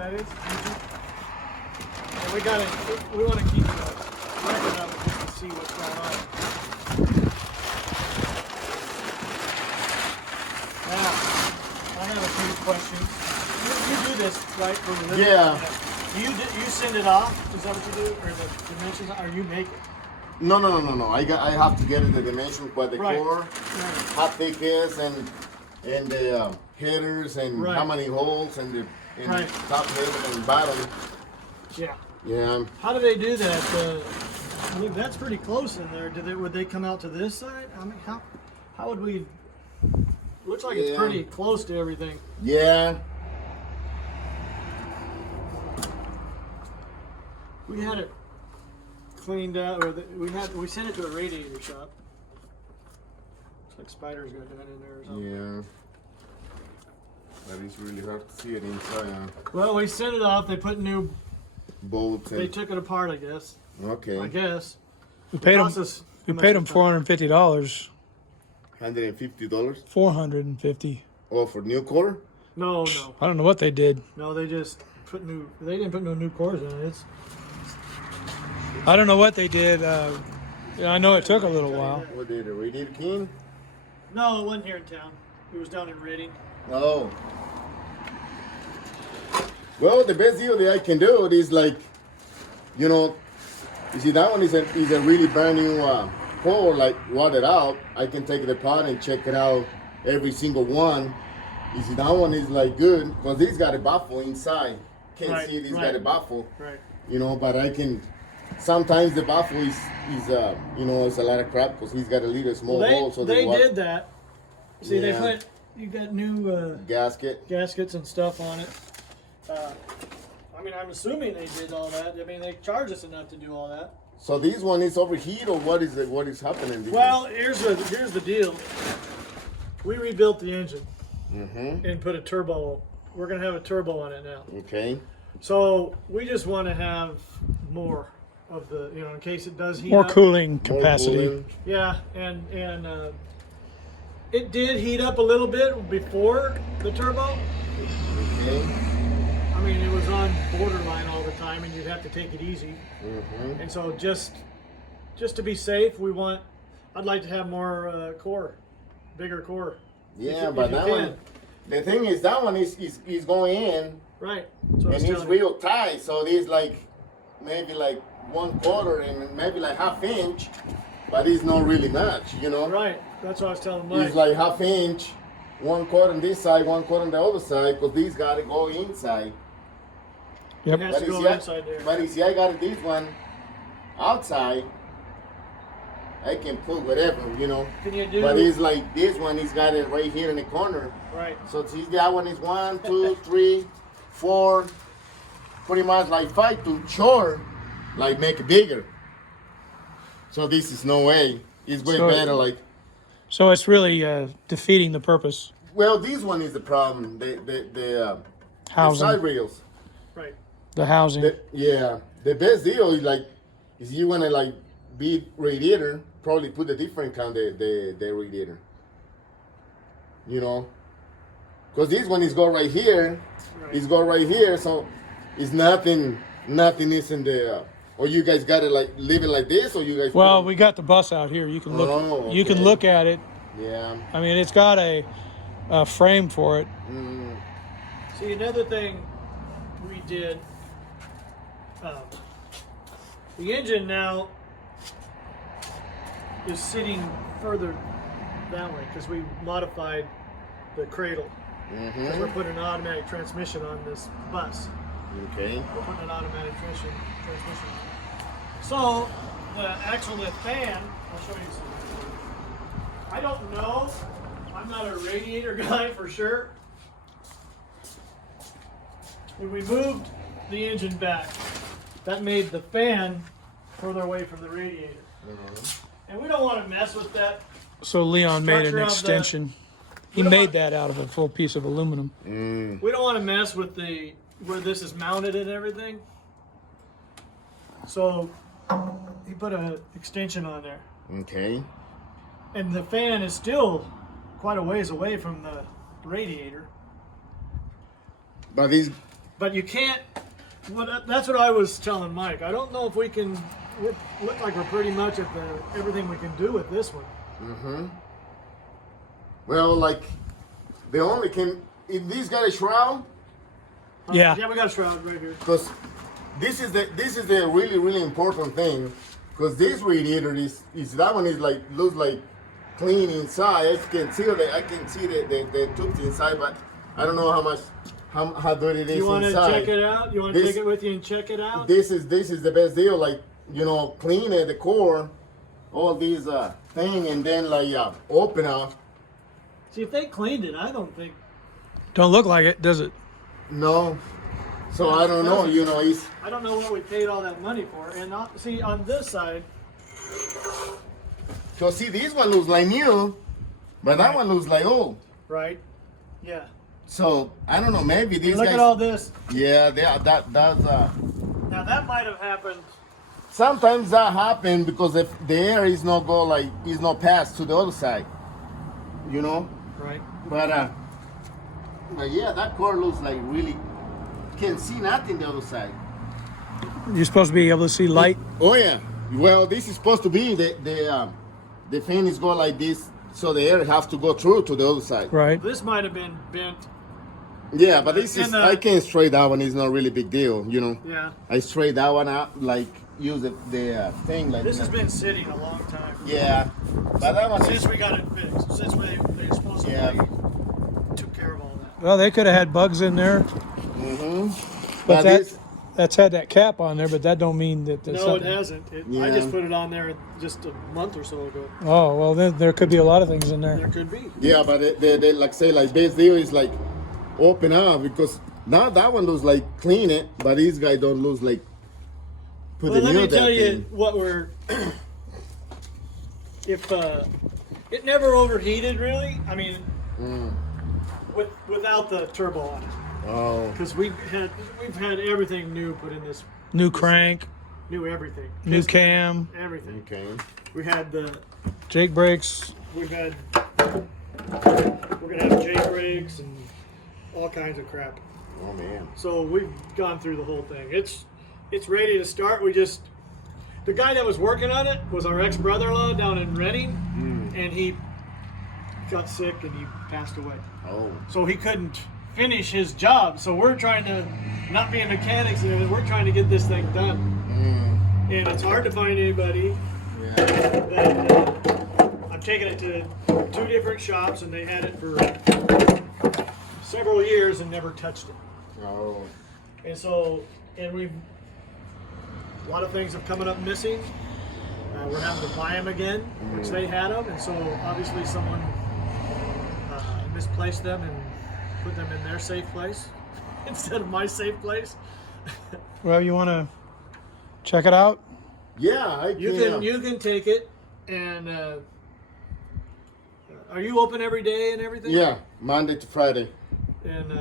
that is? And we want to keep the record of it just to see what's going on. Now, I have a few questions. You do this, right, for the living? Yeah. You send it off? Is that what you do? Or the dimensions? Or you make it? No. I have to get the dimensions by the core, how thick is, and the headers, and how many holes, and the top, middle, and bottom. Yeah. Yeah. How do they do that? Look, that's pretty close in there. Would they come out to this side? I mean, how would we? Looks like it's pretty close to everything. Yeah. We had it cleaned out, or we sent it to a radiator shop. Looks like spiders got down in there or something. Yeah. That is really hard to see it inside. Well, we sent it off. They put new bolts. They took it apart, I guess. Okay. I guess. We paid them. We paid them $450. $150. $450. Oh, for new core? No. I don't know what they did. No, they just put new. They didn't put no new cores in it. I don't know what they did. I know it took a little while. What did the Radiator King? No, it wasn't here in town. It was down in Reading. Oh. Well, the best deal that I can do is like, you see that one is a really brand new core, like watered out. I can take it apart and check it out, every single one. You see that one is like good because this got a baffle inside. Can't see it. It's got a baffle. Right. But I can. Sometimes the baffle is it's a lot of crap because he's got a little small hole. So they did that. See, they put you got new gaskets and stuff on it. I mean, I'm assuming they did all that. I mean, they charge us enough to do all that. So this one is overheat, or what is it? What is happening? Well, here's the deal. We rebuilt the engine and put a turbo. We're gonna have a turbo on it now. Okay. So we just want to have more of the, in case it does heat more up. cooling capacity. More cooling. Yeah, and it did heat up a little bit before the turbo. Okay. I mean, it was on borderline all the time, and you'd have to take it easy. And so just to be safe, I'd like to have more bigger core. Yeah, but that one, the thing is, that one is going in. Right. And it's real tight, so it's like maybe like 1/4 and maybe like 1/2 inch, but it's not really much, Right. That's what I was telling Mike. It's like 1/2 inch, 1/4 on this side, 1/4 on the other side, because these gotta go inside. Yep. It has to go inside there. But you see, I got this one outside. I can put whatever, Can you do? But it's like this one, he's got it right here in the corner. Right. So see, that one is 1, 2, 3, 4, pretty much like 5 to short, like make it bigger. So this is no way. It's way better. So it's really defeating the purpose. Well, this one is the problem. The Housing. side rails. Right. The housing. The best deal is you want to be radiator, probably put a different kind of the radiator. Because this one is go right here. Right. It's go right here, so it's nothing is in the. Or you guys got to leave it like this, or you guys. Well, we got the bus out here. You can look. Oh, You can okay. look at it. Yeah. I mean, it's got a frame for it. See, another thing we did. The engine now is sitting further that way because we modified the cradle. Because we're putting an automatic transmission on this bus. Okay. We're putting an automatic transmission on. So the fan, I'll show you something. I don't know. I'm not a radiator guy for sure. When we moved the engine back, that made the fan further away from the radiator. And we don't want to mess with that. So Leon made an Structure of the- extension. He We don't made want- that out of a full piece of aluminum. We don't want to mess with where this is mounted and everything. So he put an extension on there. Okay. And the fan is still quite a ways away from the radiator. But this But you can't. That's what I was telling Mike. I don't know if we can. Look like we're pretty much at everything we can do with this one. Mm-hmm. Well, like the only can. If these got a shroud. Yeah. Yeah, we got a shroud right here. Because this is the really important thing. Because this radiator is that one is like looks like clean inside. I can see the tubes inside, but I don't know how dirty it is inside. You want to check it out? You want to take it with you and check it out? This is the best deal. Like, you know, clean it, the core, all these thing, and then like open up. See, if they cleaned it, I don't think. Don't look like it, does it? No. So I don't know. You know, I don't know what we paid all that money for. And see, on this side. So see, this one looks like new, but that one looks like old. Right. Yeah. So I don't know. Maybe these Look guys. at all this. Yeah, that's. Now that might have happened. Sometimes that happen because if the air is not passed to the other side, you know. Right. But yeah, that core looks like really can't see nothing the other side. You're supposed to be able to see light. Oh yeah. Well, this is supposed to be the fan is go like this, so the air has to go through to the other side. Right. This might have been bent. Yeah, but this is And, I can straight that one. It's not really big deal, you know. Yeah. I straight that one out like use the thing like This that. has been sitting a long time. Yeah, but that one Since is we got it fixed. Since they supposedly took care of all that. Well, they could have had bugs in there, but that's had that cap on there. But that don't mean that. No, it hasn't. I Yeah. just put it on there just a month or so ago. Oh well, then there could be a lot of things in there. There could be. Yeah, but they like say like base deal is like open up because now that one looks like clean it, but these guys don't lose like put Well, the let new me that tell you thing. what we're. If it never overheated, really. I mean, without the turbo on it, Oh, because we've had everything new put in this. New crank, New everything. new Piston, cam, Everything. okay. We had the. Jake brakes. We've had. We're gonna have J brakes and all kinds of crap. Oh man. So we've gone through the whole thing. It's ready to start. The guy that was working on it was our ex-brother-in-law down in Reading, and he got sick and he passed away. Oh. So he couldn't finish his job. So we're trying to, not being mechanics, we're trying to get this thing done. And it's hard to find anybody. Yeah. That, I'm taking it to 2 different shops, and they had it for several years and never touched it. Oh. And so, a lot of things have coming up missing. We're having to buy them again, which they had them, and so obviously someone misplaced them and put them in their safe place instead of my safe place. Well, you want to check it out? Yeah, You can take it, and are you open every day and everything? Yeah, Monday to Friday. And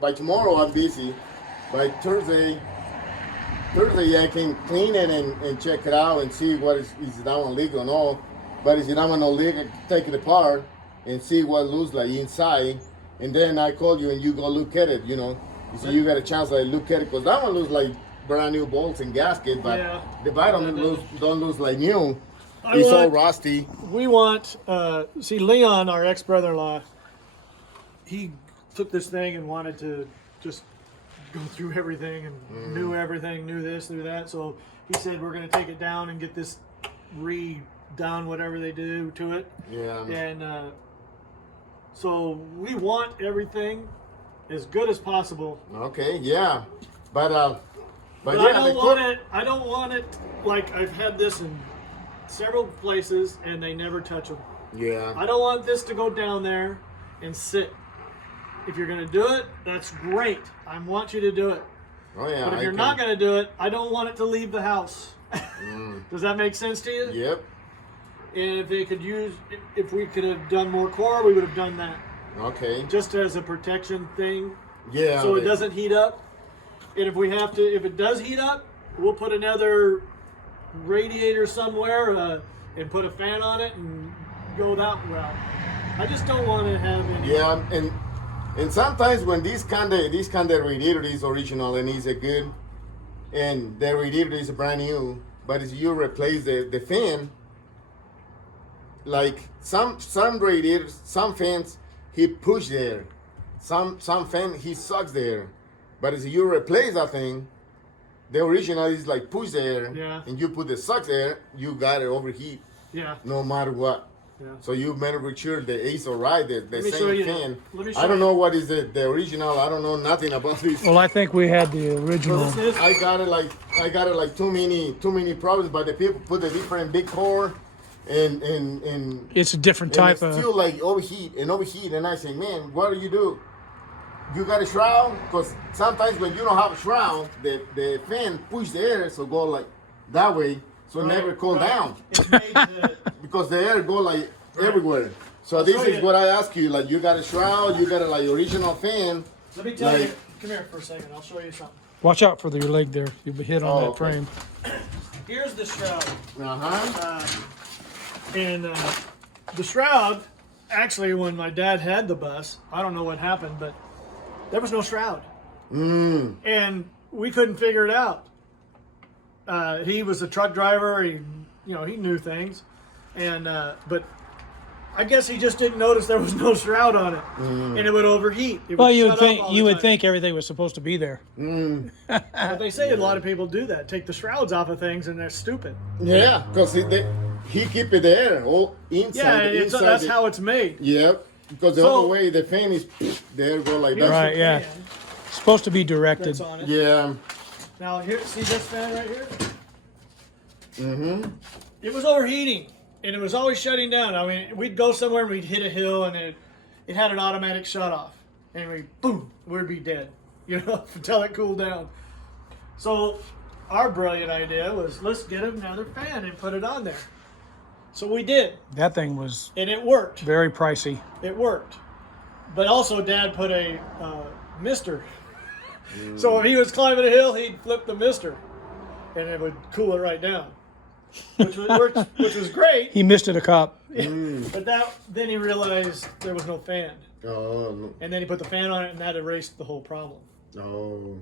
by tomorrow I'm busy. By Thursday I can clean it and check it out and see what is that one legal or no. But if that one no legal, take it apart and see what it looks like inside. And then I call you and you go look at it, you know. So you got a chance to look at it because that one looks like brand new bolts and gasket, but the bottom don't look like new. It's all rusty. We want, see Leon, our ex-brother-in-law, he took this thing and wanted to just go through everything and knew everything, knew this, knew that. So he said, we're going to take it down and get this redone, whatever they do to it. Yeah. And so we want everything as good as possible. Okay, yeah. But yeah, I don't want it like I've had this in several places and they never touch them. Yeah. I don't want this to go down there and sit. If you're going to do it, that's great. I want you to do it. Oh yeah. But if you're not going to do it, I don't want it to leave the house. Does that make sense to you? Yep. And if we could have done more core, we would have done that. Okay. Just as a protection thing. Yeah. So it doesn't heat up. And if it does heat up, we'll put another radiator somewhere and put a fan on it and go that route. I just don't want to have any. Yeah, and And sometimes when this kind of radiator is original and is a good, and the radiator is brand new, but as you replace the fan, like some radiators, some fans he push the air, some fan he sucks the air, but as you replace that thing, the original is like push the air, Yeah. and you put the sucks air, you got it overheat Yeah. no matter what. Yeah. So you better make sure the ace or right, the me show same you- fan. let me show I don't you. know what is the original. I don't know nothing about this. Well, I think we had the So original. this is I got it like too many problems, but the people put a different big core and It's a different and type it's of. still like overheat, and I say, man, what do you do? You got a shroud? Because sometimes when you don't have a shroud, the fan push the air, so go like that way, so it never cool right. down. It's made to, Because the air go like Right. everywhere. So I'll this show is you. what I ask you. Like you got a shroud, you got a like original fan. let me tell Like- you. Come here for a second. I'll show you something. Watch out for your leg there. You'll be hit on Oh, that okay. frame. Here's the shroud. Uh-huh. And the shroud, actually, when my dad had the bus, I don't know what happened, but there was no shroud. And we couldn't figure it out. He was a truck driver. He knew things, and but I guess he just didn't notice there was no shroud on it, and it would overheat. It would Well, you shut would off think all you the would time. think everything was supposed to be there. But they say a lot of people do that. Take the shrouds off of things, and they're stupid. Yeah, because he keep it there all inside. Yeah, inside that's the- how it's made. Yep. Because the So- other way the fan is the air go like Here's that. Right, the yeah. fan It's supposed to be directed. that's on it. Yeah. Now here, see this fan right here? Mm-hmm. It was overheating, and it was always shutting down. I mean, we'd go somewhere and we'd hit a hill, and it had an automatic shut off, and we'd be dead, until it cooled down. So our brilliant idea was, let's get another fan and put it on there. So we did, That thing was and it worked. very pricey. It worked. But also, Dad put a mister. So if he was climbing a hill, he'd flip the mister, and it would cool it right down, which was great. He missed it a cop. But then he realized there was no fan, Oh, and then he put the fan on it, and that erased the whole problem. no. Oh,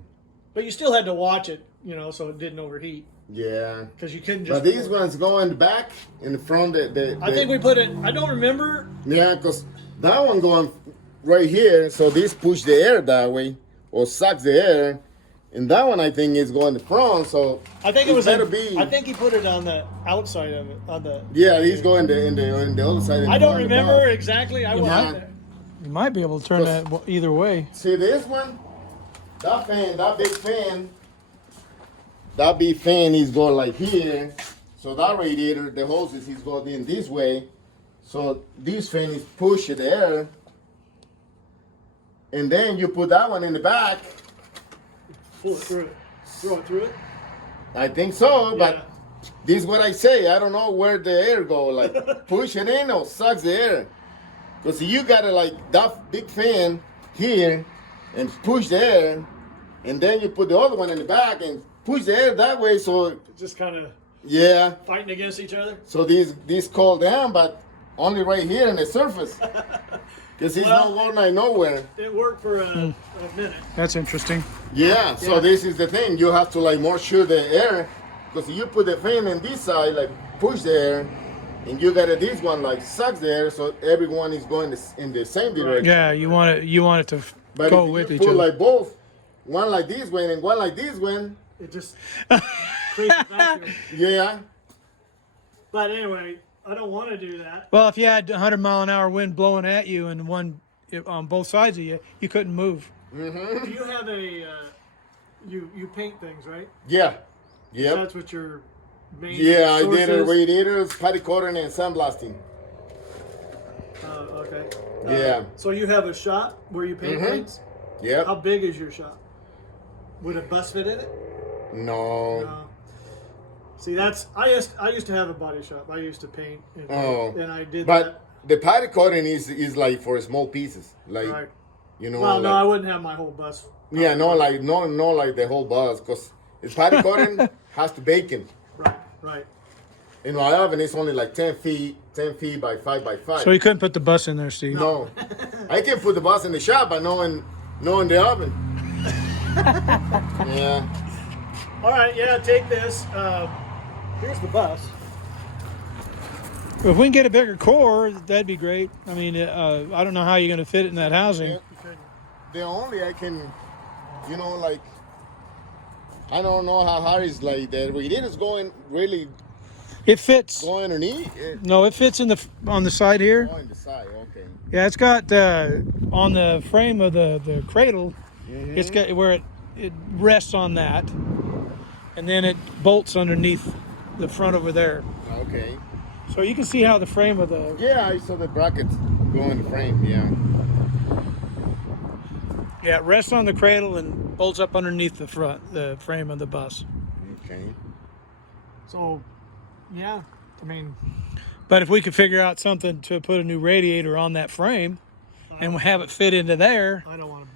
But you still had to watch it, so it didn't overheat, yeah. because you couldn't just. But these ones go in the back, in the front. I think we put it. I don't remember. Yeah, because that one going right here, so this push the air that way, or sucks the air, and that one I think is going the front. So I think it was. better be. I think he put it on the outside of it. On the. Yeah, he's going in the other side. I don't on the remember back. exactly. I Yeah. wasn't there. You might be able to turn that either way. See this one? That fan, that big fan. That big fan is going like here. So that radiator, the hoses, he's going in this way. So this fan is pushing the air. And then you put that one in the back. Pull it through it. Throw it through it. I think so, but Yeah. this is what I say. I don't know where the air go. Like push it in or sucks the air. Because you gotta like that big fan here and push the air, and then you put the other one in the back and push the air that way. So Just kind of yeah, fighting against each other. so this cool down, but only right here on the surface. Because he's Well- not going like nowhere. It worked for a minute. That's interesting. Yeah, so Yeah. this is the thing. You have to like more sure the air, because you put the fan in this side, like push the air, and you got this one like sucks the air, so everyone is going in the same direction. Yeah, you want it to But go if with you each put other. like both, one like this one and one like this one, It just creates a vacuum. yeah, But anyway, I don't want to do that. Well, if you had 100-mile-an-hour wind blowing at you and one on both sides of you, you couldn't move. Do you have a you paint things, right? yeah, yep. That's what your main Yeah, I source did is? radiators, patty coating, and sandblasting. Okay. Yeah. So you have a shop where you paint things? How Yep. big is your shop? Would a bus fit in it? No. No. See, that's I used to have a body shop. I used to paint, and I did But that. the patty coating is like for small pieces, like Right. you know. Well, no, like- I wouldn't have my whole bus. Yeah, no, like no, like the whole bus, because the patty coating has to bake it. Right, right. in my oven, it's only like 10 feet by 5 by 5. So you couldn't put the bus in there, Steve? No. I can put the bus in the shop, but knowing the oven. Yeah. All right, yeah, take this. Here's the bus. If we can get a bigger core, that'd be great. I mean, I don't know how you're going to fit it in that housing. The only I can, you know, like, I don't know how hard it's like the radiator's going really. It fits. Going underneath. No, it fits in on the side here. Oh, on the side, okay. Yeah, it's got on the frame of the cradle. Mm-hmm. It's got where it rests on that, and then it bolts underneath the front over there. Okay. So you can see how the frame of the Yeah, I saw the brackets go in the frame. yeah, it rests on the cradle and bolts up underneath the frame of the bus. Okay. So, yeah, I mean, But if we could figure out something to put a new radiator on that frame and have it fit into there. I don't want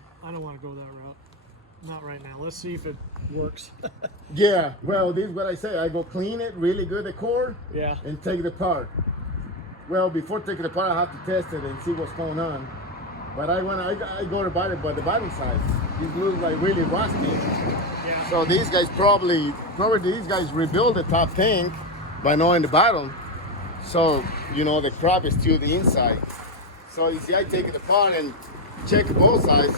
to go that route. Not right now. Let's see if it works. Yeah. Well, this is what I say. I go clean it really good, the core, Yeah. and take it apart. Well, before taking it apart, I have to test it and see what's going on. But I go to buy it by the bottom side. It looks like really rusty. Yeah. So these guys probably these guys rebuild the top tank by knowing the bottom. So, you know, the crop is still the inside. So you see, I take it apart and check both sides.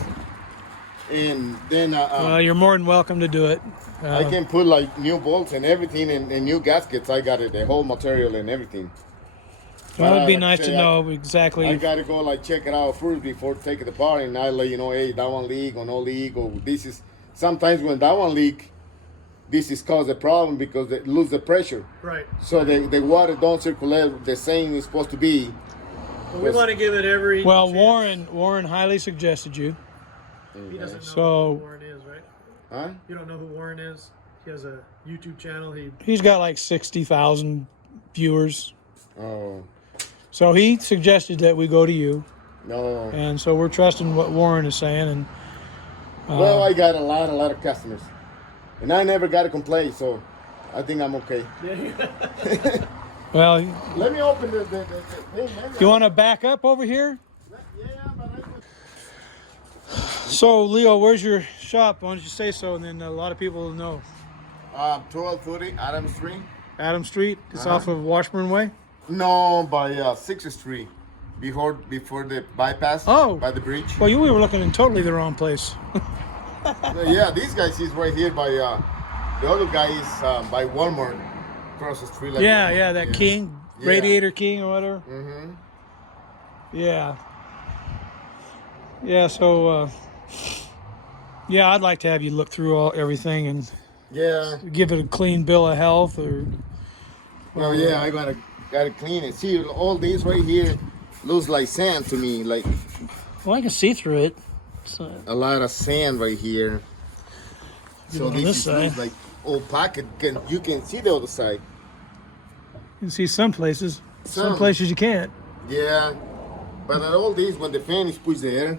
And then Well, you're more than welcome to do it. I can put like new bolts and everything and new gaskets. I got it, the whole material and everything. Well, it'd be Like I nice to say, know exactly. I gotta go like check it out first before take it apart, and I let you know, hey, that one leak or no leak, or this is sometimes when that one leak, this is cause a problem because they lose the pressure. Right. So the water don't circulate the same it's supposed to be. But we want to give it every. Well, chance. Warren highly suggested you. He doesn't know So- who Warren is, right? Huh? You don't know who Warren is? He has a YouTube channel. He's got like 60,000 viewers. Oh So he suggested that we go to you. no. And so we're trusting what Warren is saying. And Well, I got a lot of customers, and I never got a complaint, so I think I'm okay. well, Let me open the thing. you want to back up over here? Yeah, but I will. So Leo, where's your shop? Why don't you say so, and then a lot of people will know. 1230 Adams Street. Adam Street. It's off of Washburn Way. No, by 6th Street, before the bypass. Oh. By the bridge. Well, we were looking in totally the wrong place. Yeah, these guys is right here by the other guy is by Walmart, across the street. Like yeah, that King, Yeah. Radiator King or whatever. Mm-hmm. Yeah. Yeah. So, yeah, I'd like to have you look through everything and Yeah. give it a clean bill of health, or Well, yeah, I gotta clean it. See, all these right here looks like sand to me, like well, I can see through it. So, a lot of sand right here. So on this this is side. looks like opaque. You can see the other side. you can see some places. Some Some. places you can't. Yeah, but at all these, when the fan is pushed there,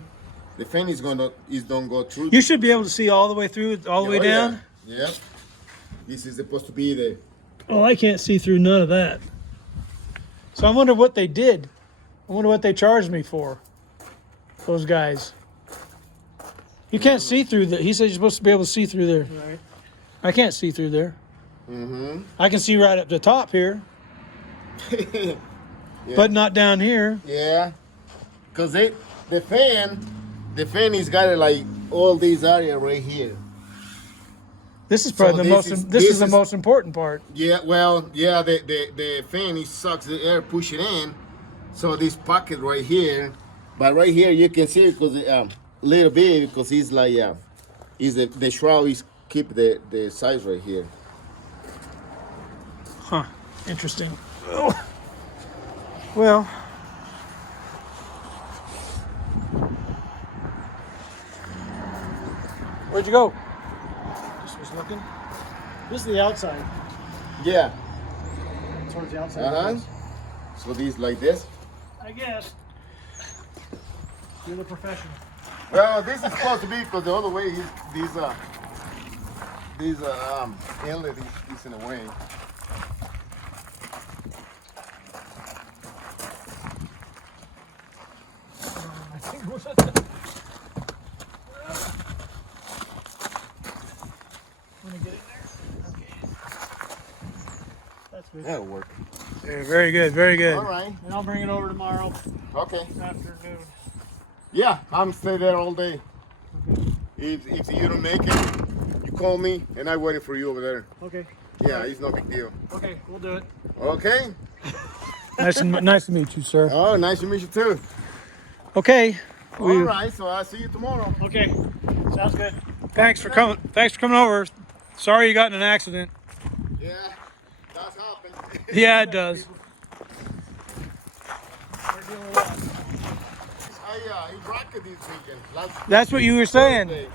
the fan is don't go through. You should be able to see all the way through, all the way Oh, down. Yeah. Yep. This is supposed to be the. Oh, I can't see through none of that. So I wonder what they did. I wonder what they charged me for. Those guys. You can't see through the. He said you're supposed to be able to see through there. Right. I can't see through there. Mm-hmm. I can see right up the top here, Yeah. but not down here. Yeah. Cause the fan is got it like all these area right here. This is probably So the most. this This is- is the most important part. Yeah, well, yeah, the fan, it sucks the air, push it in. So this pocket right here, but right here you can see because little bit because it's like is the shroud is keep the size right here. Huh. Interesting. Oh. Well. Where'd you go? Just was looking. This is the outside. Yeah. Towards the outside. Uh-huh. So these like this. I guess. You're the professional. Well, this is supposed to be because the other way is these inlet is in the way. Let me get in there. Okay. That's good. That'll work. Yeah, very good, very good. All right. And I'll bring it over tomorrow Okay. afternoon. Yeah, I'm stay there all day. If you don't make it, you call me and I waiting for you over there. Okay. Yeah, it's no big deal. Okay, we'll do it. Okay. Nice to meet you, sir. Oh, nice to meet you too. Okay. All right, so I'll see you tomorrow. Okay. Sounds good. Thanks for coming. Thanks for coming over. Sorry you got in an accident. Yeah, that's happened. Yeah, it does. We're dealing with that. I rocked this weekend. That's what you were saying. Thursday.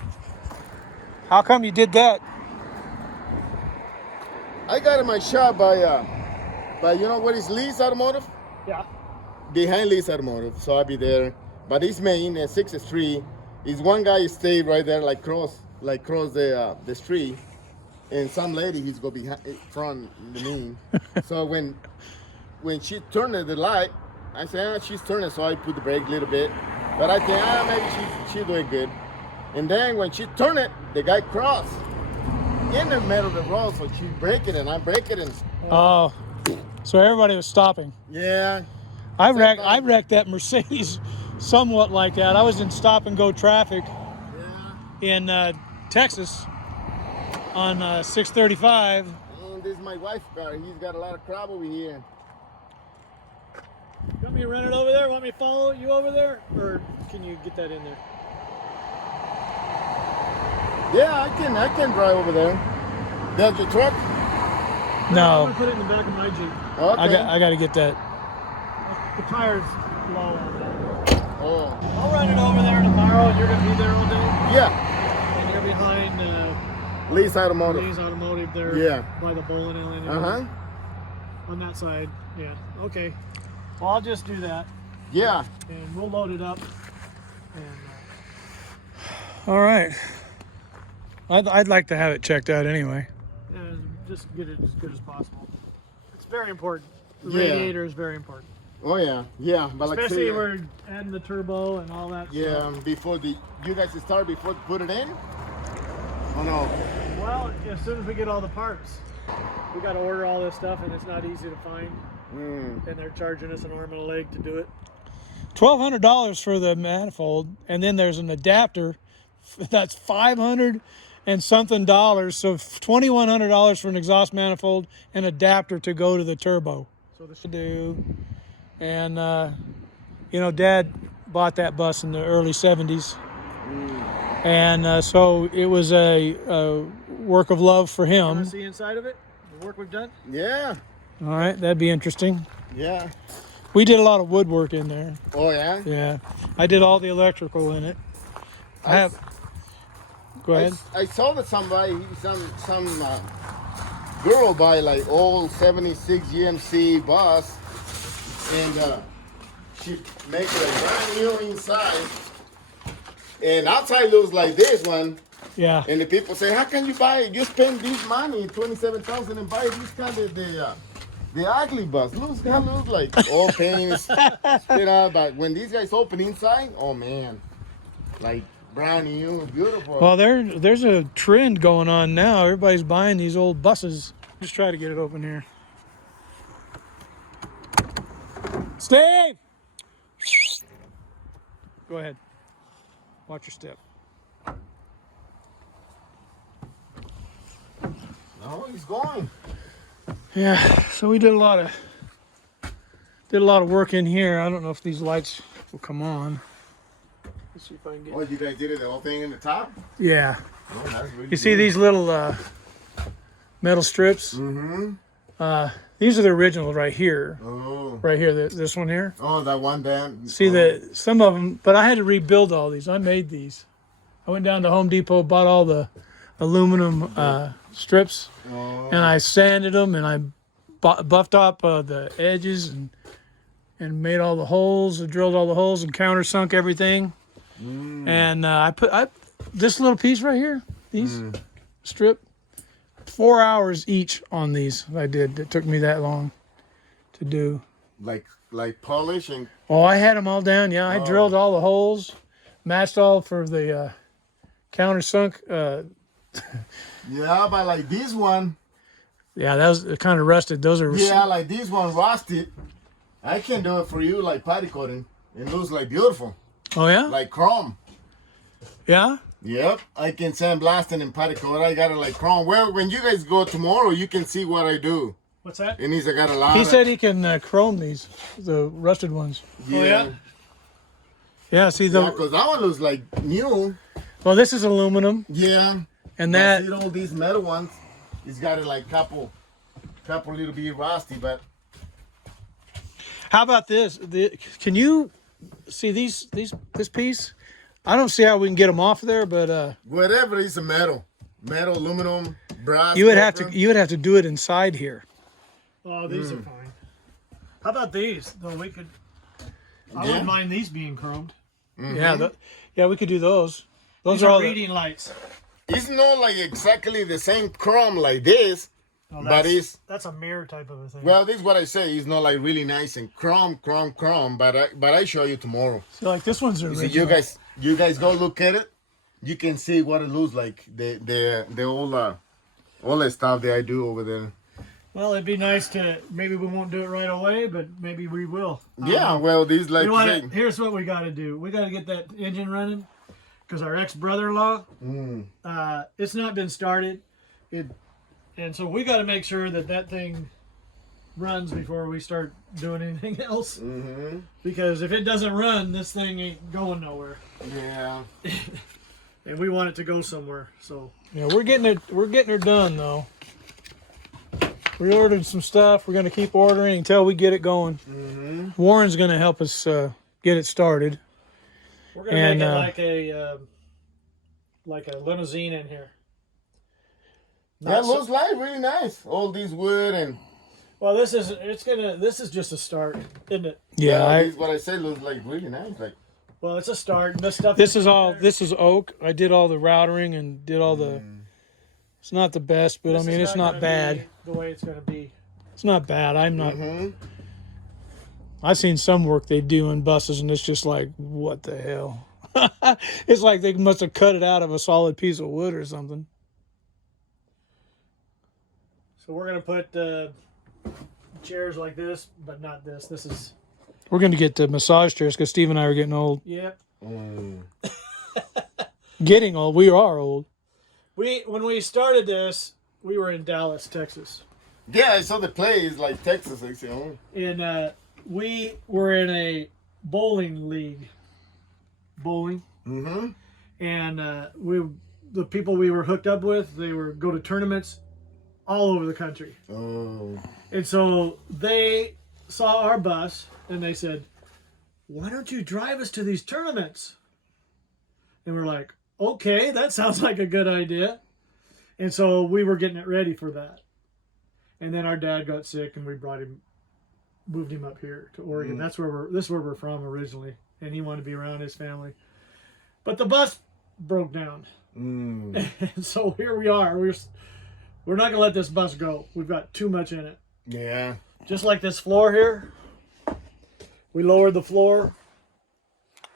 How come you did that? I got in my shop by you know what is Lee's Automotive? Yeah. Behind Lee's Automotive, so I'll be there. But it's main 6th Street. Is one guy stay right there, like cross the street, and some lady he's go behind front the mean. So when she turned the light, I said she's turning, so I put the brake a little bit. But I think maybe she's doing good. And then when she turned it, the guy crossed in the middle of the road, so she break it and I break it and Oh, so everybody was stopping. yeah. I wrecked that Mercedes somewhat like that. I was in stop and go traffic in Texas on 635. And this is my wife's car. He's got a lot of crap over here. You want me to run it over there? Want me to follow you over there? Or can you get that in there? Yeah, I can drive over there. That's your truck? I'm No, gonna put it in the back of my Jeep. Okay. I got to get that. The tire's low on that. Oh. I'll run it over there tomorrow. You're gonna be there all day? Yeah. And you're behind Lee's Automotive. Lee's Automotive there Yeah. by the bowling alley. Uh-huh. On that side. Yeah. Okay. Well, I'll just do that. Yeah. And we'll load it up. And All right. I'd like to have it checked out anyway. just get it as good as possible. It's very important. The Yeah. radiator is very important. Oh yeah. Yeah. But like Especially say, we're adding the turbo and all that yeah, stuff. before you guys start before put it in? Oh no. Well, as soon as we get all the parts, we got to order all this stuff, and it's not easy to find. And they're charging us an arm and a leg to do it. $1,200 for the manifold, and then there's an adapter that's $500 and something dollars. So $2,100 for an exhaust manifold and adapter to go to the turbo. So the To do, and Dad bought that bus in the early '70s, and so it was a work of love for Want him. to see inside of it? The work we've done? Yeah. All right, that'd be interesting. Yeah. We did a lot of woodwork in there. Oh yeah. Yeah, I did all the electrical in it. I have. Go ahead. I saw that some girl buy like old '76 GMC bus, and she make it a brand new inside, and outside looks like this one. Yeah. And the people say, "How can you buy it? You spend this money, 27,000, and buy this kind of the ugly bus? Looks like all paints, spit out. But when these guys open inside, oh man, like." Brand new, beautiful. Well, there's a trend going on now. Everybody's buying these old buses. Just try to get it open here. Steve! Go ahead. Watch your step. No, he's going. Yeah, so we did a lot of work in here. I don't know if these lights will come on. Let's see if I can get. Oh, you guys did it the whole thing in the top? Yeah. Oh, that's really You see these little metal strips? Mm-hmm. These are the original right here. Oh. Right here, this one here. Oh, that one damn. See some of them, but I had to rebuild all these. I made these. I went down to Home Depot, bought all the aluminum strips, and I sanded them, and I buffed up the edges and made all the holes, drilled all the holes, and countersunk everything. And I put this little piece right here, these strip, 4 hours each on these. I did. It took me that long to do. Like polishing. Oh, I had them all down. Yeah, I drilled all the holes, matched all for the countersunk Yeah, but like this one, Yeah, that was kind of rusted. Those are yeah, like this one rusted. I can do it for you, like patty coating. It looks like beautiful, Oh yeah, like chrome. yeah. Yep, I can sandblast it and patty coat. I got it like chrome. Well, when you guys go tomorrow, you can see what I do. What's that? It needs. I got a lot. He of, said he can chrome these, the rusted ones. Oh, yeah? Yeah, see the. Yeah, because that one looks like new. Well, this is aluminum, Yeah. and that. See all these metal ones, it's got it like couple little bit rusty, but How about this? Can you see this piece? I don't see how we can get them off there, but whatever is a metal, aluminum, brass. you would have copper. to do it inside here. Oh, these are fine. How about these? Though we could. I Yeah. wouldn't mind these being chromed. Yeah, yeah, we could do those. Those These are are all. reading lights. It's not like exactly the same chrome like this, Oh, but it's that's a mirror type of a thing. well. This is what I say. It's not like really nice and chrome. But I show you tomorrow. So like this one's See, original. you guys go look at it. You can see what it looks like. The all the stuff that I do over there. Well, it'd be nice to. Maybe we won't do it right away, but maybe we will. Yeah, well, these like You know say- what? Here's what we got to do. We got to get that engine running because our ex-brother-in-law, it's not been started. And so we got to make sure that thing runs before we start doing anything else. Mm-hmm. Because if it doesn't run, this thing ain't going nowhere, Yeah. and we want it to go somewhere. So Yeah, we're getting her done though. We ordered some stuff. We're gonna keep ordering until we get it going. Warren's gonna help us get it started. we're gonna And, make it like a limousine in here. That Not so- looks like really nice. All these wood and Well, this is just a start, isn't it? Yeah, this, what I say looks like really nice. Like Well, it's a start. And this stuff. this is oak. I did all the routering and did all the. It's not the best, but I mean it's not gonna bad. be the way it's gonna be. It's not bad. I'm not. I've seen some work they do in buses, and it's just like, what the hell? It's like they must have cut it out of a solid piece of wood or something. So we're gonna put chairs like this, but not this. This is. We're going to get the massage chairs because Steve and I are getting old. Yep. Getting old. We are old. When we started this, we were in Dallas, Texas, yeah, I saw the place like Texas. I say, oh. and we were in a bowling league. Bowling. Mm-hmm. And the people we were hooked up with, they were go to tournaments all over the country. Oh. And so they saw our bus and they said, "Why don't you drive us to these tournaments?" And we're like, "Okay, that sounds like a good idea." And so we were getting it ready for that. And then our dad got sick and we moved him up here to Oregon. This is where we're from originally. And he wanted to be around his family. But the bus broke down. And so here we are. We're not going to let this bus go. We've got too much in it. Yeah. Just like this floor here. We lowered the floor.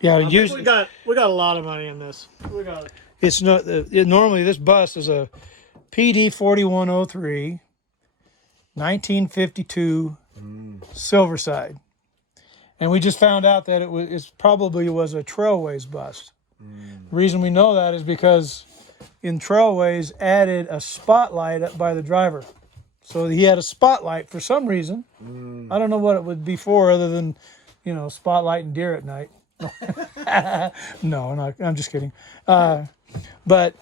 Yeah, I think usually we got a lot of money in this. We got it's not. Normally, this bus is a PD 4103, 1952 Silverside, and we just found out that it probably was a Trailways bus. The reason we know that is because in Trailways added a spotlight up by the driver, so he had a spotlight for some reason. I don't know what it would be for, other than spotlighting deer at night. No, I'm just kidding. But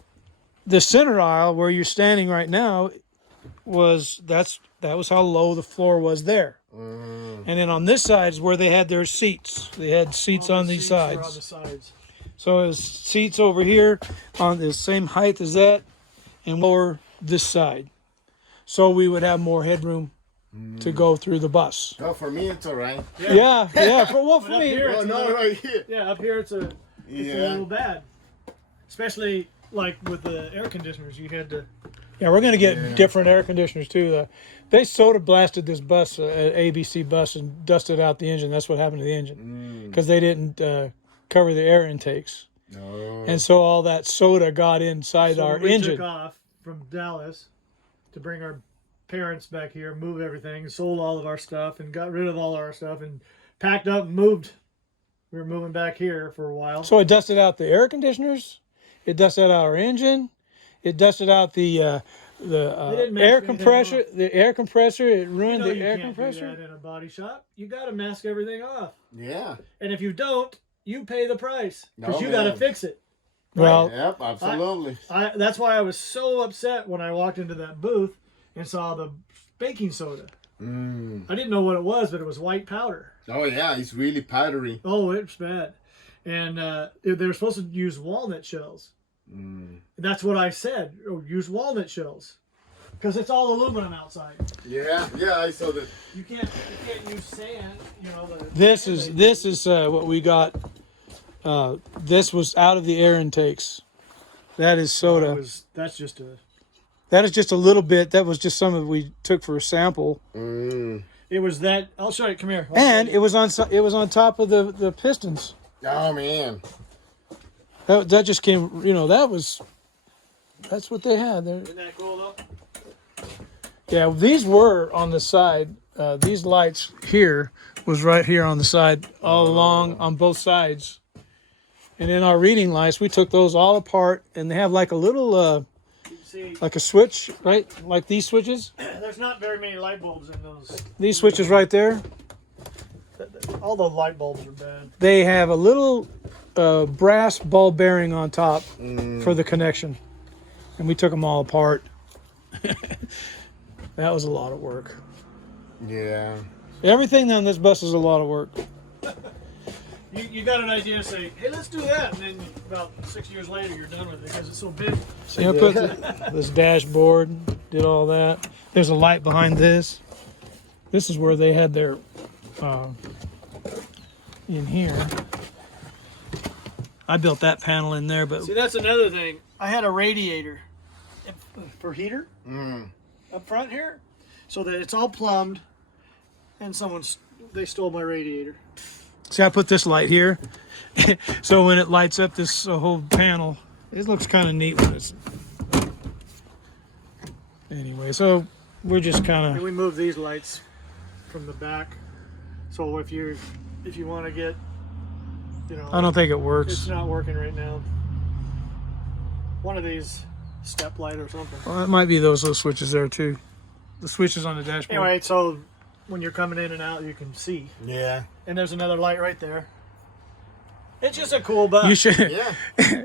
the center aisle where you're standing right now that was how low the floor was there. And then on this side is where they had their seats. They had seats on these seats were sides. on the sides. So it was seats over here on the same height as that and lower this side. So we would have more headroom to go through the bus. Oh, for me it's all right. Yeah. For up me, here- Oh no, right here. Yeah, up here it's a Yeah. little bad. Especially like with the air conditioners, you had to. yeah, we're gonna get different air conditioners too. They soda blasted this bus, ABC bus, and dusted out the engine. That's what happened to the engine because they didn't cover the air intakes. No. and so all that soda got inside So our we engine. took off from Dallas to bring our parents back here, move everything, sold all of our stuff, and got rid of all our stuff, and packed up and moved. We were moving back here for a while. So it dusted out the air conditioners, it dusted out our engine, it dusted out the didn't mask air anything compressor. off. The air compressor, it You ruined know the you air can't compressor. do that in a body shop. You got to mask everything off, Yeah. and if you don't, you pay the price because No, you got to man. fix it. Well, Yep, absolutely. That's why I was so upset when I walked into that booth and saw the baking soda. I didn't know what it was, but it was white powder. Oh, yeah, it's really powdery. Oh, it's bad. And they were supposed to use walnut shells. That's what I said. Oh, use walnut shells. Because it's all aluminum outside. Yeah, I saw that. You can't use sand. You know. this is what we got. This was out of the air intakes. That is soda. That's just a. That is just a little bit. That was just some of we took for a sample. It was that. I'll show you. Come here. And it was on top of the pistons. Oh, man. That just came. You know, that's what they had there. Isn't that cool though? Yeah, these were on the side. These lights here was right here on the side, all along on both sides. And in our reading lights, we took those all apart, and they have like a little, See, like a switch, right? Like these switches. there's not very many light bulbs in those. These switches right there. All the light bulbs are bad. They have a little brass ball bearing on top for the connection, and we took them all apart. That was a lot of work. Yeah. Everything on this bus is a lot of work. You got an idea to say, hey, let's do that, and then about 6 years later, you're done with it because it's so big. See, I put this dashboard, did all that. There's a light behind this. This is where they had their, in here. I built that panel in there, but See, that's another thing. I had a radiator for heater up front here, so that it's all plumbed, and they stole my radiator. see, I put this light here. So when it lights up this whole panel, it looks kind of neat when it's, anyway, so we're just kind And of, we moved these lights from the back, so if you want to get, I don't think it it's works. not working right now. One of these step light or something. Well, it might be those little switches there too. The switches on the dashboard. Anyway, so when you're coming in and out, you can see. Yeah. And there's another light right there. It's just a cool bus. You should. Yeah.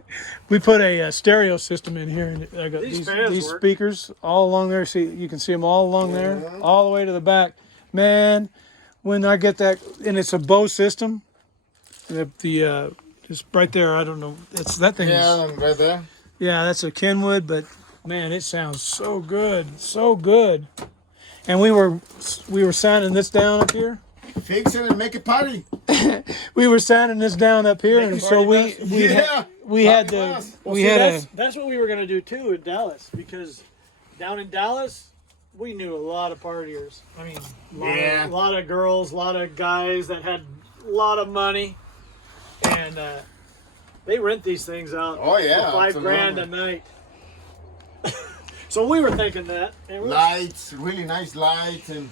We put a stereo system in here, and I got These these fans work. speakers all along there. See, you can see them all along there, all the way to the back. Man, when I get that, and it's a Bose system. The just right there. I don't know. It's that thing. Yeah, right there. Yeah, that's a Kenwood, but man, it sounds so good, so good. And we were sanding this down up here. Fix it and make it party. We were sanding this down up here, Make a and so party bus? we had to bus. we had that's what we were gonna do too in Dallas, because down in Dallas we knew a lot of partiers. I mean, a lot of girls, a lot of guys that had a lot of money, and they rent these things out. Oh, yeah, for $5 absolutely. grand a night. So we were thinking that. And Lights, really nice lights, and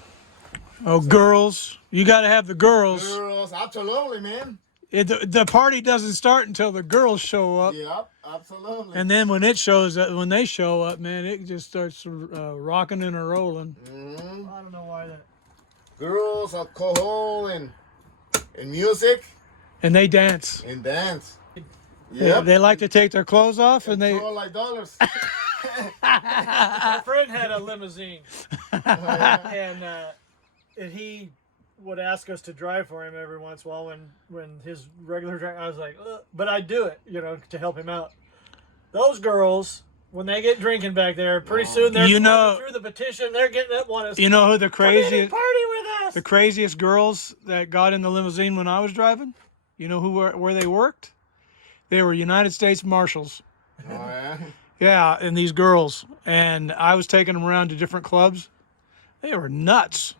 girls. You got to have the girls. girls. Absolutely, man. The party doesn't start until the girls show up, Yep, absolutely. and then when they show up, man, it just starts rocking and rolling. I don't know why that. Girls, alcohol, and music, And they dance. and dance. Yeah, they like to take their clothes off, and they throw like dollars. My friend had a limousine, and he would ask us to drive for him every once in a while when his regular drive. I was like, ugh, but I'd do it, to help him out. Those girls, when they get drinking back there, pretty soon they're through the petition. They're getting up on us. You know who the Come in and craziest party with us. the craziest girls that got in the limousine when I was driving? You know where they worked? They were United States Marshals. Oh, yeah. Yeah, and these girls, and I was taking them around to different clubs. They were nuts.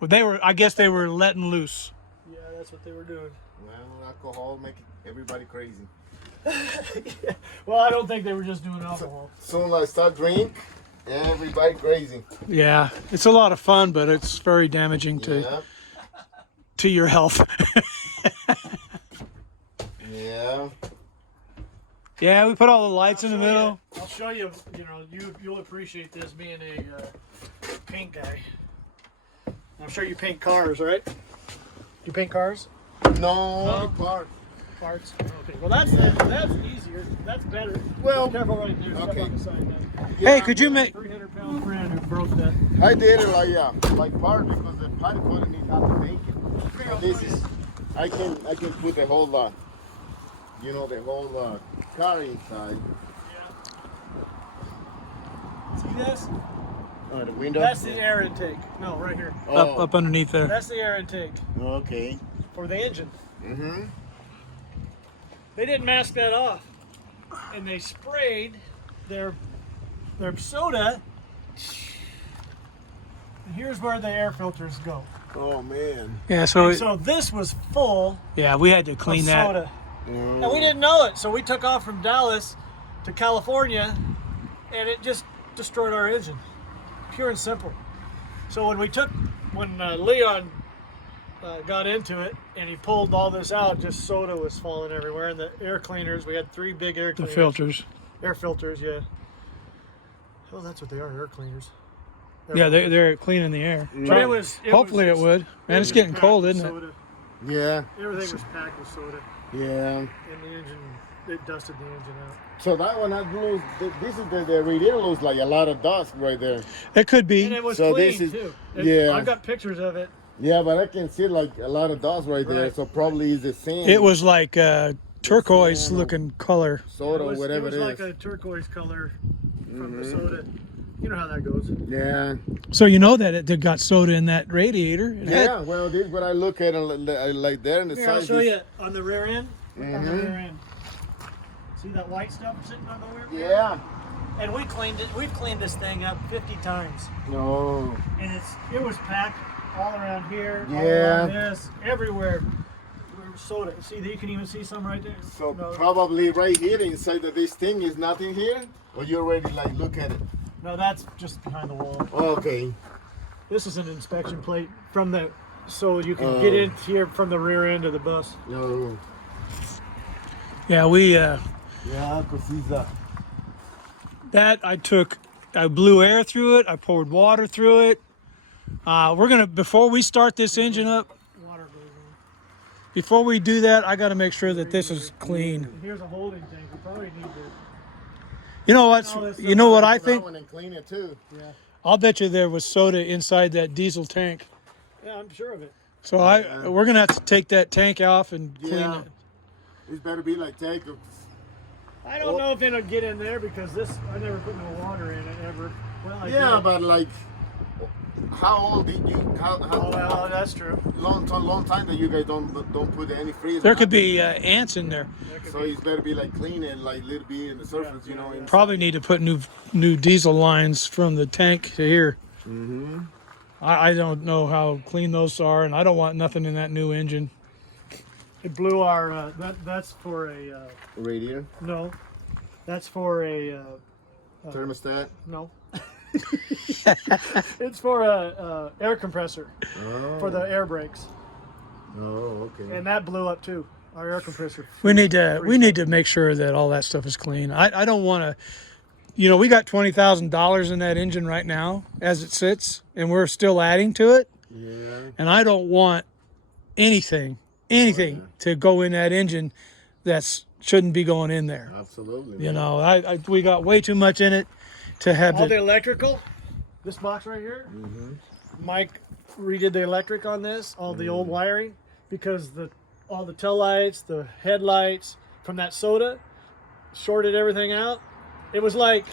Well, I guess they were letting loose. Yeah, that's what they were doing. Well, alcohol make everybody crazy. Yeah. Well, I don't think they were just doing alcohol. Soon as I start drink, everybody crazy. Yeah, it's a lot of fun, but it's very damaging Yeah, to your health. yeah. Yeah, we put all the lights in the middle. I'll show you. You know, you'll appreciate this being a paint guy. I'm sure you paint cars, right? You paint cars? No, part. Parts. Okay. Well, that's easier. That's better. Well, be careful right there. Step okay. on the side there. Hey, could you make? 300-pound friend who broke that. I did it like part because the party coating needs not to make it. So this is I can put the whole you know, the whole car inside. Yeah. See this? Oh, the window. That's the air intake. No, right here. Oh, Up underneath there. That's the air intake okay. for the engine. Mm-hmm. They didn't mask that off, and they sprayed their soda. And here's where the air filters go. Oh man. Yeah, so So this was full yeah, we had to clean of that. soda, and we didn't know it. So we took off from Dallas to California, and it just destroyed our engine, pure and simple. So when Leon got into it and he pulled all this out, just soda was falling everywhere, and the air cleaners. We had 3 big air The cleaners. filters. Air filters, yeah. Oh, that's what they are, air cleaners. Yeah, they're cleaning the air. But it was. Hopefully it would. And it's getting cold, isn't it? Soda. Yeah. Everything was packed with soda, Yeah. and the engine, it dusted the engine out. So that one, this is the radiator looks like a lot of dust right there. It could And be. it was So clean this is- too. yeah. I've got pictures of it. Yeah, but I can see like a lot of dust right there. Right. So probably is the same. It was like turquoise looking color. soda it or was, whatever it it was is. like a turquoise color from the soda. You know how that goes. Yeah. So you know that it got soda in that radiator. It had- Yeah. Well, this is what I look at like there in the Here, I'll side. show is- you on the rear end. Look on the Mhm. rear end. See that white stuff sitting on the rear? Yeah. And we cleaned it. We've cleaned this thing up 50 times, No. and it was packed all around here, all Yeah. around this, everywhere. Soda. See, you can even see some right there. So no, probably right here inside of this thing is nothing here, or you already like look at it. no, that's just behind the wall. Okay. This is an inspection plate from the, so you can get in here from the rear end of the bus. No. Yeah, we Yeah, because he's that I blew air through it. I poured water through it. We're gonna before we start this engine up. Water goes in. Before we do that, I got to make sure that this is clean. And here's a holding tank. We probably need to. You know what? You know what I think? and clean it too. Yeah. I'll bet you there was soda inside that diesel tank. Yeah, I'm sure of it. So we're gonna have to take that tank off and clean Yeah. it. This better be like take. I don't know if it'll get in there because I never put no water in it ever. Well, I Yeah, did. but like, how old did you? Oh, well, that's true. Long time that you guys don't put any freezer. There could be ants in there. So it's better be like clean and like little bit in the surface, you know. And Probably need to put new diesel lines from the tank to here. Mm-hmm. I don't know how clean those are, and I don't want nothing in that new engine. It blew our. That's for a. Radiator, No, that's for a. thermostat. No. It's for a air compressor for the air brakes, Oh, okay. and that blew up too. Our air compressor. We need to make sure that all that stuff is clean. I don't want to. You know, we got $20,000 in that engine right now as it sits, and we're still adding to it. Yeah. And I don't want anything to go in that engine that shouldn't be going in there. Absolutely. You know, we got way too much in it to have All the it. electrical. This box right here. Mike redid the electric on this, all the old wiring, because all the tail lights, the headlights from that soda shorted everything out. It was like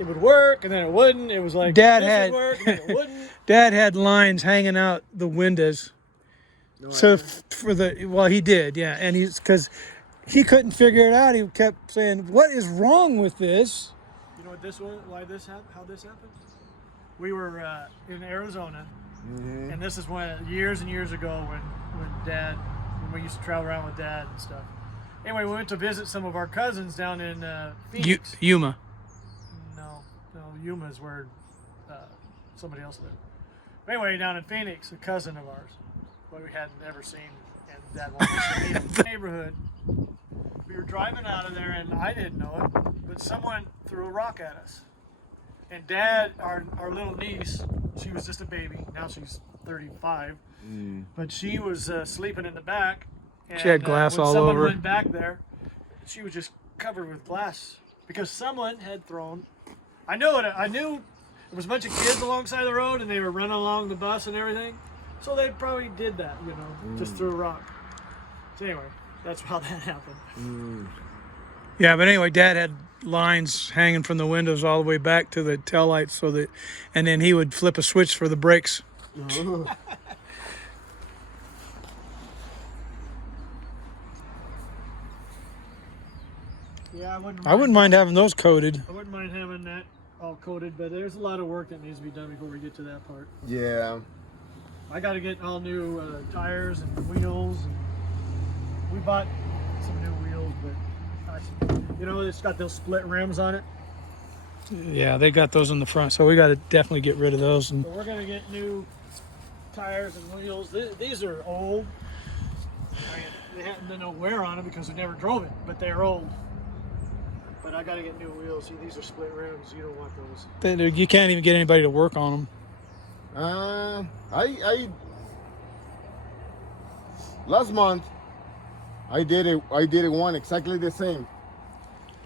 it would work and then it wouldn't. It was like Dad this had- would work and then it wouldn't. Dad had lines hanging out the windows. So he did, yeah, and because he couldn't figure it out. He kept saying, "What is wrong with this?" You know what this was? Why this happened? How this happened? We were in Arizona, and this is when years and years ago when we used to travel around with Dad and stuff. Anyway, we went to visit some of our cousins down in Phoenix. Yuma. No, Yuma is where somebody else lived. Anyway, down in Phoenix, a cousin of ours, but we hadn't ever seen, and Dad wanted us to meet him. The neighborhood. We were driving out of there, and I didn't know it, but someone threw a rock at us. And Dad, our little niece, she was just a baby. Now she's 35, but she was sleeping in the back. And, She had glass when all someone over. went back there, she was just covered with glass because someone had thrown. I knew it. I knew there was a bunch of kids alongside the road, and they were running along the bus and everything. So they probably did that, just threw a rock. So anyway, that's how that happened. Yeah, but anyway, Dad had lines hanging from the windows all the way back to the taillights, and then he would flip a switch for the brakes. Yeah, I wouldn't mind having those coated. I wouldn't mind having that all coated, but there's a lot of work that needs to be done before we get to that part. Yeah. I got to get all new tires and wheels. And we bought some new wheels, but it's got those split rims on it. Yeah, they got those in the front, so we got to definitely get rid of those. And So we're gonna get new tires and wheels. These are old. They haven't been no wear on them because we never drove it, but they're old. But I got to get new wheels. See, these are split rims. You don't want those. you can't even get anybody to work on them. I last month I did it one exactly the same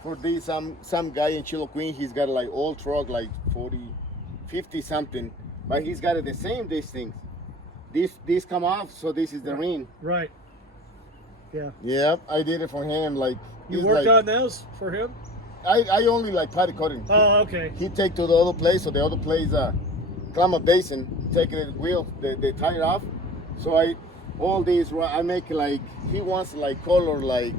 for this some guy in Chilo Queen. He's got like old truck like 50 something, but he's got it the same. These things, these come off, so this is the ring. Right. Yeah. Yep, I did it for him. Like You he's worked like, on those for him? I only like patty coating. Oh, okay. He take to the other place, so the other place climb a basin, take the wheel, the tire off. So all these I make like he wants like color like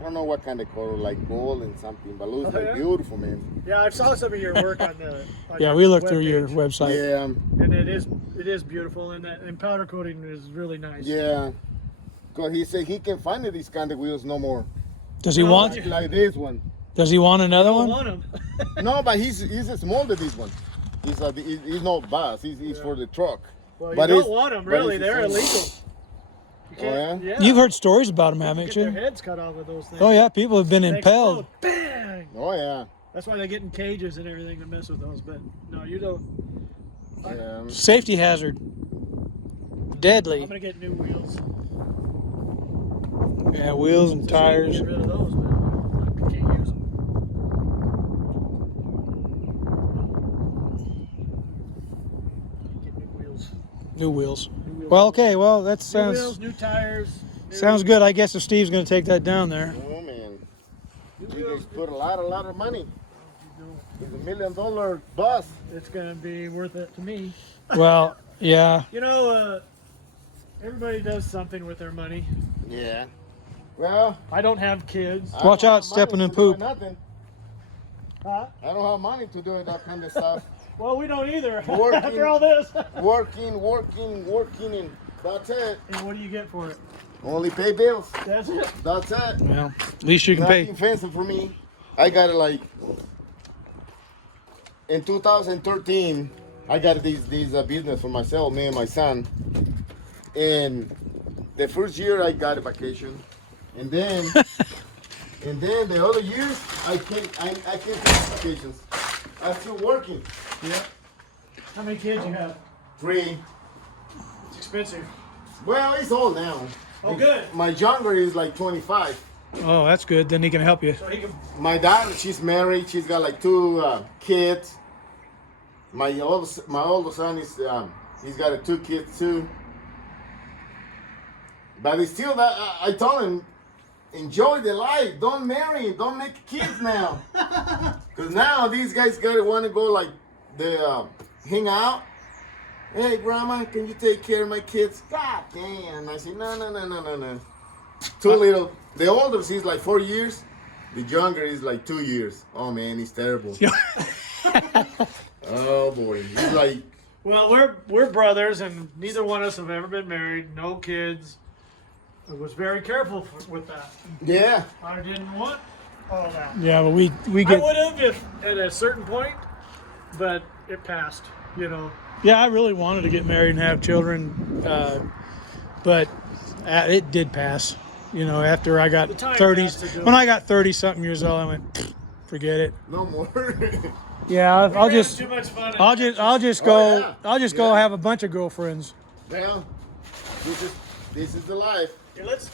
I don't know what kind of color like gold and something, but it looks like beautiful, man. Yeah, I saw some of your work on the. Yeah, we looked through your website. Yeah. And it is beautiful, and powder coating is really nice. Yeah. Cause he said he can find these kind of wheels no more. Does he want? Like this one? Does he want another I one? want them. No, but he's smaller than this one. He's not bus. He's for the truck. Well, you But don't it's- want them, but really. it's They're the same. illegal. You can't, yeah? You've heard stories about them, haven't get you? their heads cut off with those things. Oh yeah, people have been They impaled. explode. Bang! Oh yeah. That's why they get in cages and everything to mess with those. But no, you don't. Yeah. Safety hazard. Deadly. I'm gonna get new wheels. Yeah, wheels and tires. Get rid of those, but I can't use them. Get new wheels. New wheels. New wheels. Well, okay. Well, that New sounds wheels, new tires. sounds good. I guess if Steve's going to take that down there. Oh man. New You wheels. guys put a lot of money. It's $1 million bus. It's gonna be worth it to me. Well, yeah. Everybody does something with their money. Yeah. Well, I don't have kids. I Watch don't out, have stepping money in to do poop. Nothing. Huh? I don't have money to do that kind of stuff. Well, we don't either. Working. After all this. working, and that's it. And what do you get for it? Only pay bills. That's it. That's it. Well, at least you can Nothing pay. fancy for me. I got it like in 2013. I got this business for myself, me and my son. And the first year I got a vacation, and then the other years I can't take vacations. I'm still working. Yeah. How many kids you have? 3. It's expensive. Well, it's all now. Oh, good. My younger is like 25. Oh, that's good. Then he can help you. So he can. My daughter, she's married. She's got like 2 kids. My older son is he's got 2 kids too. But it's still that I told him, enjoy the life. Don't marry. Don't make kids now. Cause now these guys want to go like they hang out. Hey, grandma, can you take care of my kids? God damn. I said, no. Too little. The older he's like 4 years. The younger is like 2 years. Oh man, he's terrible. Oh boy, he's like. Well, we're brothers, and neither one of us have ever been married. No kids. I was very careful with that. Yeah. I didn't want all that. Yeah, but we I get. would have if at a certain point, but it passed. You know. Yeah, I really wanted to get married and have children, but it did pass. You know, after I got The time 30s, passed to do when it. I got 30 something years old, I went, forget it. No more. Yeah, I'll We were just, having too much fun. I'll just go, Oh, yeah. I'll just go Yeah. have a bunch of girlfriends. Well, this is the life. Here, let's.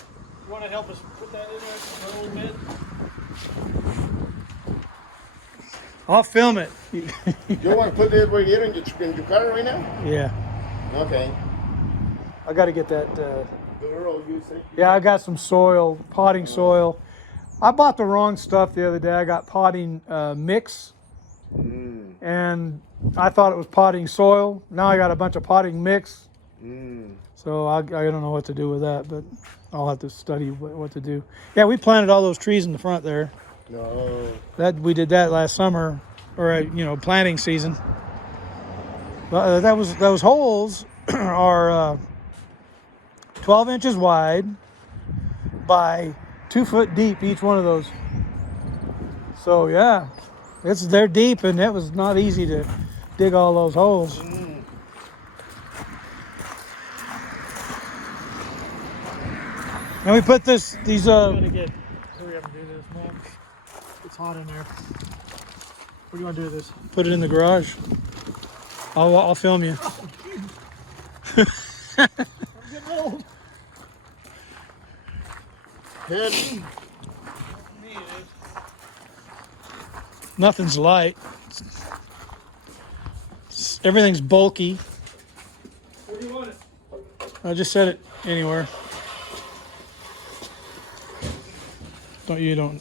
You want to help us put that in there a little bit? I'll film it. You want to put this right here in your car right now? Yeah, Okay. I got to get that. Girl, you say. Yeah, I got some soil, potting soil. I bought the wrong stuff the other day. I got potting mix, and I thought it was potting soil. Now I got a bunch of potting mix. So I don't know what to do with that, but I'll have to study what to do. Yeah, we planted all those trees in the front there. No. That we did that last summer, or planting season. But those holes are 12 inches wide by 2 foot deep, each one of those. So yeah, they're deep, and it was not easy to dig all those holes. And we put these We gotta get. Hurry up and do this, man. It's hot in there. What do you want to do with this? put it in the garage. I'll film you. I'm getting old. Head. Me it is. Nothing's light. Everything's bulky. Where do you want it? I just set it anywhere. Don't.